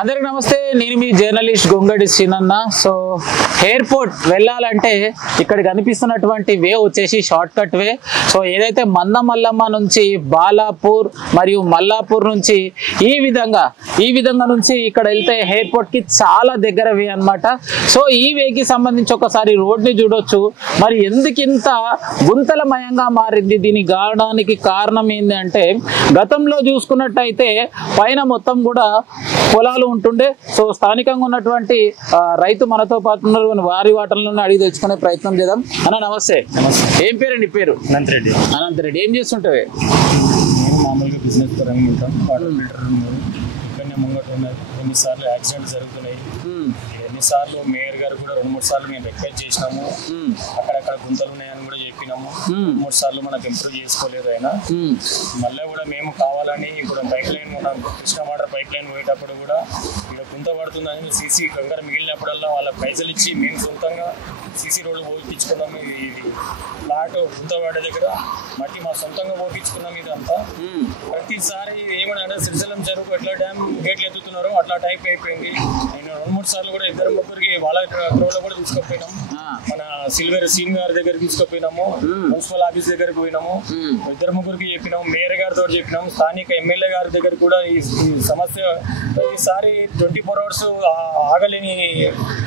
అందరికి నమస్తే, నేను మీ జర్నలిస్ట్ గొంగడి సీనన్న. సో ఎయిర్పోర్ట్ వెళ్ళాలంటే ఇక్కడ కనిపిస్తున్నటువంటి వే వచ్చేసి షార్ట్ కట్ వే. సో ఏదైతే మల్లమ్మ నుంచి బాలాపూర్ మరియు మల్లాపూర్ నుంచి ఈ విధంగా నుంచి ఇక్కడ వెళ్తే ఎయిర్పోర్ట్ కి చాలా దగ్గర వే అన్నమాట. సో ఈ వేకి సంబంధించి ఒకసారి రోడ్ని చూడొచ్చు. మరి ఎందుకు ఇంత గుంతలమయంగా మారింది, దీని కావడానికి కారణం ఏంటి అంటే, గతంలో చూసుకున్నట్టయితే పైన మొత్తం కూడా పొలాలు ఉంటుండే. సో స్థానికంగా ఉన్నటువంటి రైతు మనతో పాటు ఉన్నారు. వారి వాటర్లను అడిగి తెచ్చుకునే ప్రయత్నం చేద్దాం. అన్న నమస్తే. ఏం పేరండి? పేరు అనంతరెడ్డి. అనంతరెడ్డి, ఏం చేస్తుంటావే? మామూలుగా బిజినెస్ పరంగా ఉంటాం. వాటర్ మీటర్ ఉన్నది, ఇక్కడనే ముంగట ఉన్నది. ఎన్నిసార్లు యాక్సిడెంట్స్ జరుగుతున్నాయి, ఎన్నిసార్లు మేయర్ గారు కూడా 2-3 సార్లు మేము రిక్వెస్ట్ చేసినాము. అక్కడక్కడ గుంతలు ఉన్నాయని కూడా చెప్పినాము. 3 సార్లు మనకు ఇంప్రూవ్ చేసుకోలేదు. అయినా మళ్ళీ కూడా మేము కావాలని ఇప్పుడు pipe line Krishna water pipe line పోయేటప్పుడు కూడా ఇక్కడ గుంత పడుతుందని సీసీ కంకర మిగిలినప్పుడల్లా వాళ్ళ పైసలు ఇచ్చి మేము సొంతంగా సీసీ రోడ్లు పోయించుకున్నాము. ఇది ఫ్లాట్ గుంత పడే దగ్గర మట్టి మా సొంతంగా పోయించుకున్నాం. ఇదంతా ప్రతిసారి ఏమన్నా శ్రీశైలం చెరువుకు ఎట్లా డ్యామ్ గేట్లు ఎత్తుతున్నారో అట్లా టైప్ అయిపోయింది. నేను 2-3 సార్లు కూడా 2-3 వాళ్ళ క్రౌడ్లో కూడా తీసుకుపోయినాము. మన సిల్వర్ సీన్ గారి దగ్గర తీసుకుపోయినాము, మున్సిపల్ ఆఫీస్ దగ్గరికి పోయినాము, 2-3 చెప్పినాము, మేయర్ గారితో చెప్పినాము, స్థానిక ఎమ్మెల్యే గారి దగ్గర కూడా ఈ సమస్య ప్రతిసారి 24 hours ఆగలేని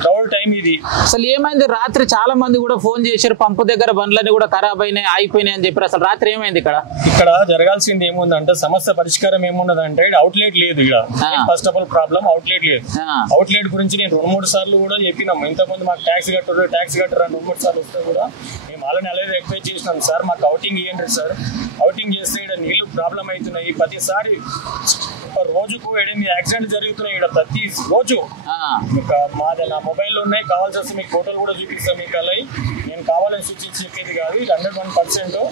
క్రౌడ్ టైం ఇది. అసలు ఏమైంది? రాత్రి చాలా మంది కూడా ఫోన్ చేశారు, పంపు దగ్గర బండ్లన్నీ కూడా ఖరాబ్ అయినాయి, ఆగిపోయినాయి అని చెప్పారు. అసలు రాత్రి ఏమైంది? ఇక్కడ జరగాల్సింది ఏముందంటే, సమస్య పరిష్కారం ఏమున్నదంటే అవుట్లెట్ లేదు. ఇక్కడ first of all problem outlet లేదు. అవుట్లెట్ గురించి నేను 2-3 సార్లు కూడా చెప్పినాము. ఇంతకుముందు మాకు ట్యాక్స్ కట్టరు అని 2-3 సార్లు వస్తే కూడా మేము అలానే రిక్వెస్ట్ చేసినాం. సార్ మాకు అవుటింగ్ ఇవ్వండి సార్, అవుటింగ్ చేస్తే ఇక్కడ నీళ్లు ప్రాబ్లం అవుతున్నాయి. ప్రతిసారి రోజుకు 8 యాక్సిడెంట్ జరుగుతున్నాయి ఇక్కడ ప్రతి రోజు. నా మొబైల్లో ఉన్నాయి, కావాల్సి వస్తే మీకు ఫోటోలు కూడా చూపిస్తాను. మీకు అలా నేను కావాలని సూచించి చెప్పేది కాదు. ఇది 101%.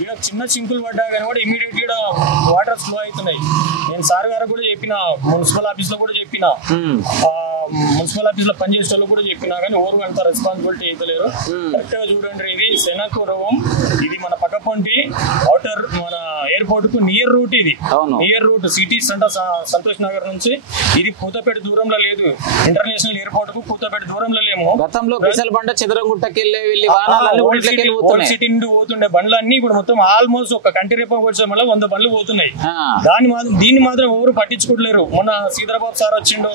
ఇక్కడ చిన్న చింకులు పడ్డా కానీ కూడా ఇమీడియట్లీ ఇక్కడ వాటర్ ఫ్లో అవుతున్నాయి. నేను సార్ గారు కూడా చెప్పిన, మున్సిపల్ ఆఫీస్ లో కూడా చెప్పిన, మున్సిపల్ ఆఫీస్ లో పనిచేసే వాళ్ళు కూడా చెప్పినా కానీ ఎవరు అంత రెస్పాన్సిబిలిటీ అయితలేరు. కరెక్ట్ గా చూడండి, ఇది శనకురవం, ఇది మన పక్కపొంటి అవుటర్ మన ఎయిర్పోర్ట్ కు నియర్ రూట్. ఇది near route city centre Santosh Nagar నుంచి. ఇది కూతపేట దూరంలో లేదు, ఇంటర్నేషనల్ ఎయిర్పోర్ట్ కు కూతపేట దూరంలో లేము. గతంలో సిటీ నుండి పోతుండే బండ్లన్నీ ఇప్పుడు మొత్తం ఆల్మోస్ట్ ఒక కంటి రేపం వచ్చే వల్ల 100 బండ్లు పోతున్నాయి. దీన్ని మాత్రం ఎవరు పట్టించుకోలేరు. మొన్న శ్రీధరబాబు సార్ వచ్చిండు,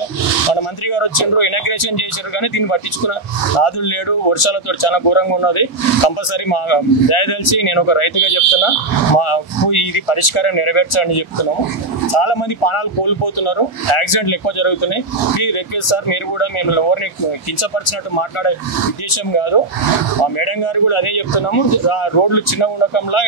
మన మంత్రి గారు వచ్చిండ్రు, ఇనాగ్రేషన్ చేశారు, కానీ దీన్ని పట్టించుకున్న నాదులు లేడు. వర్షాలతో చాలా ఘోరంగా ఉన్నది. కంపల్సరీ మా దయదలిచి నేను ఒక రైతుగా చెప్తున్నా, మాకు ఇది పరిష్కారం నెరవేర్చాలని చెప్తున్నాము. చాలా మంది ప్రాణాలు కోల్పోతున్నారు, యాక్సిడెంట్లు ఎక్కువ జరుగుతున్నాయి. ఈ రిక్వెస్ట్ సార్, మీరు కూడా మేము ఎవరిని కించపరిచినట్టు మాట్లాడే ఉద్దేశం కాదు. మా మేడం గారు కూడా అదే చెప్తున్నాము. రోడ్లు చిన్న ఉండకంలా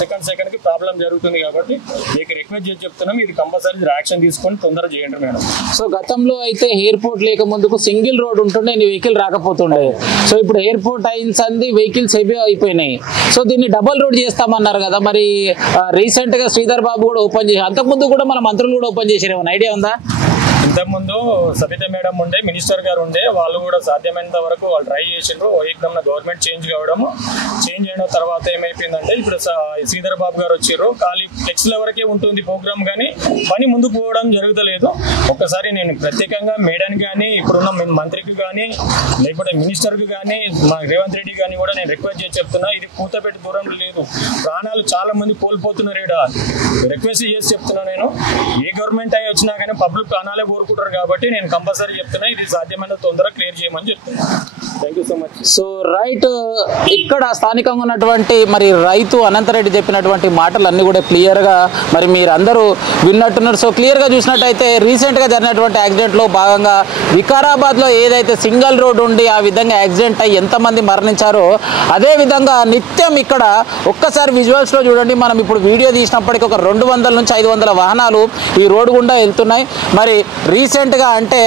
సెకండ్ కి ప్రాబ్లం జరుగుతుంది కాబట్టి మీకు రిక్వెస్ట్ చేసి చెప్తున్నాం. ఇది కంపల్సరీ యాక్షన్ తీసుకొని తొందరగా చేయండి మేడం. సో గతంలో అయితే ఎయిర్పోర్ట్ లేక ముందుకు సింగిల్ రోడ్ ఉంటుండే, వెహికల్ రాకపోతుండే. సో ఇప్పుడు ఎయిర్పోర్ట్ అయింది, వెహికల్స్ హెవీ అయిపోయినాయి. సో దీన్ని డబల్ రోడ్ చేస్తామన్నారు కదా, మరి రీసెంట్ గా శ్రీధర్ బాబు కూడా ఓపెన్ చేసి, అంతకుముందు కూడా మన మంత్రులు కూడా ఓపెన్ చేశారు. ఏమైనా ఐడియా ఉందా? ఇంతకుముందు సబితా మేడం ఉండే, మినిస్టర్ గారు ఉండే, వాళ్ళు కూడా సాధ్యమైనంత వరకు వాళ్ళు ట్రై చేసిండ్రు. ఏకదమ్న గవర్నమెంట్ చేంజ్ అయిన తర్వాత ఏమైపోయిందంటే, ఇప్పుడు శ్రీధర్ బాబు గారు వచ్చారు. ఖాళీ ఫ్లెక్స్ల వరకే ఉంటుంది ప్రోగ్రామ్, కానీ పని ముందుకు పోవడం జరుగుతలేదు. ఒక్కసారి నేను ప్రత్యేకంగా మేడానికి కానీ, ఇప్పుడున్న మంత్రికి కానీ, లేకపోతే మినిస్టర్కి కానీ, మా రేవంత్ రెడ్డి కానీ కూడా నేను రిక్వెస్ట్ చేసి చెప్తున్నా, ఇది కూతపెట్టి దూరంలో లేదు. ప్రాణాలు చాలా మంది కోల్పోతున్నారు. ఇక్కడ రిక్వెస్ట్ చేసి చెప్తున్నా, నేను ఏ గవర్నమెంట్ అయి వచ్చినా కానీ పబ్లిక్ ప్రాణాలే కోరుకుంటారు కాబట్టి నేను కంపల్సరీ చెప్తున్నా, ఇది సాధ్యమైన తొందరగా క్లియర్ చేయమని చెప్తున్నా. Thank you so much. So right, ఇక్కడ స్థానికంగా ఉన్నటువంటి మరి రైతు అనంతరెడ్డి చెప్పినటువంటి మాటలు అన్ని కూడా క్లియర్ గా మరి మీరు అందరూ విన్నట్టున్నారు. సో క్లియర్ గా చూసినట్టయితే రీసెంట్ గా జరిగినటువంటి యాక్సిడెంట్ లో భాగంగా వికారాబాద్ లో ఏదైతే సింగిల్ రోడ్ ఉండి ఆ విధంగా యాక్సిడెంట్ అయ్యి ఎంతమంది మరణించారో, అదే విధంగా నిత్యం ఇక్కడ ఒక్కసారి విజువల్స్ లో చూడండి. మనం ఇప్పుడు వీడియో తీసినప్పటికీ ఒక 200 నుంచి 500 వాహనాలు ఈ రోడ్డు గుండా వెళ్తున్నాయి. మరి రీసెంట్ గా అంటే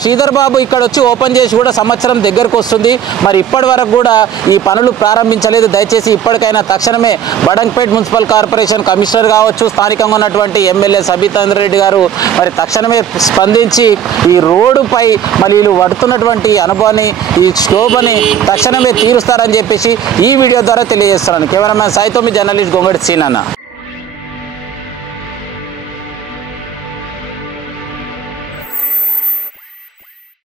శ్రీధర్ బాబు ఇక్కడ వచ్చి ఓపెన్ చేసి కూడా సంవత్సరం దగ్గరకు వస్తుంది. మరి ఇప్పటి వరకు కూడా ఈ పనులు ప్రారంభించలేదు. దయచేసి ఇప్పటికైనా తక్షణమే బడంగపేట్ మున్సిపల్ కార్పొరేషన్ కమిషనర్ కావచ్చు, స్థానికంగా ఉన్నటువంటి ఎమ్మెల్యే సబితా రెడ్డి గారు మరి తక్షణమే స్పందించి ఈ రోడ్డుపై మరి వీళ్ళు పడుతున్నటువంటి అనుభవాన్ని, ఈ క్షోభని తక్షణమే తీరుస్తారని చెప్పేసి ఈ వీడియో ద్వారా తెలియజేస్తున్నాను. కెమెరామ్యాన్ సాయితో మీ జర్నలిస్ట్ గొంగడి సీనన్న.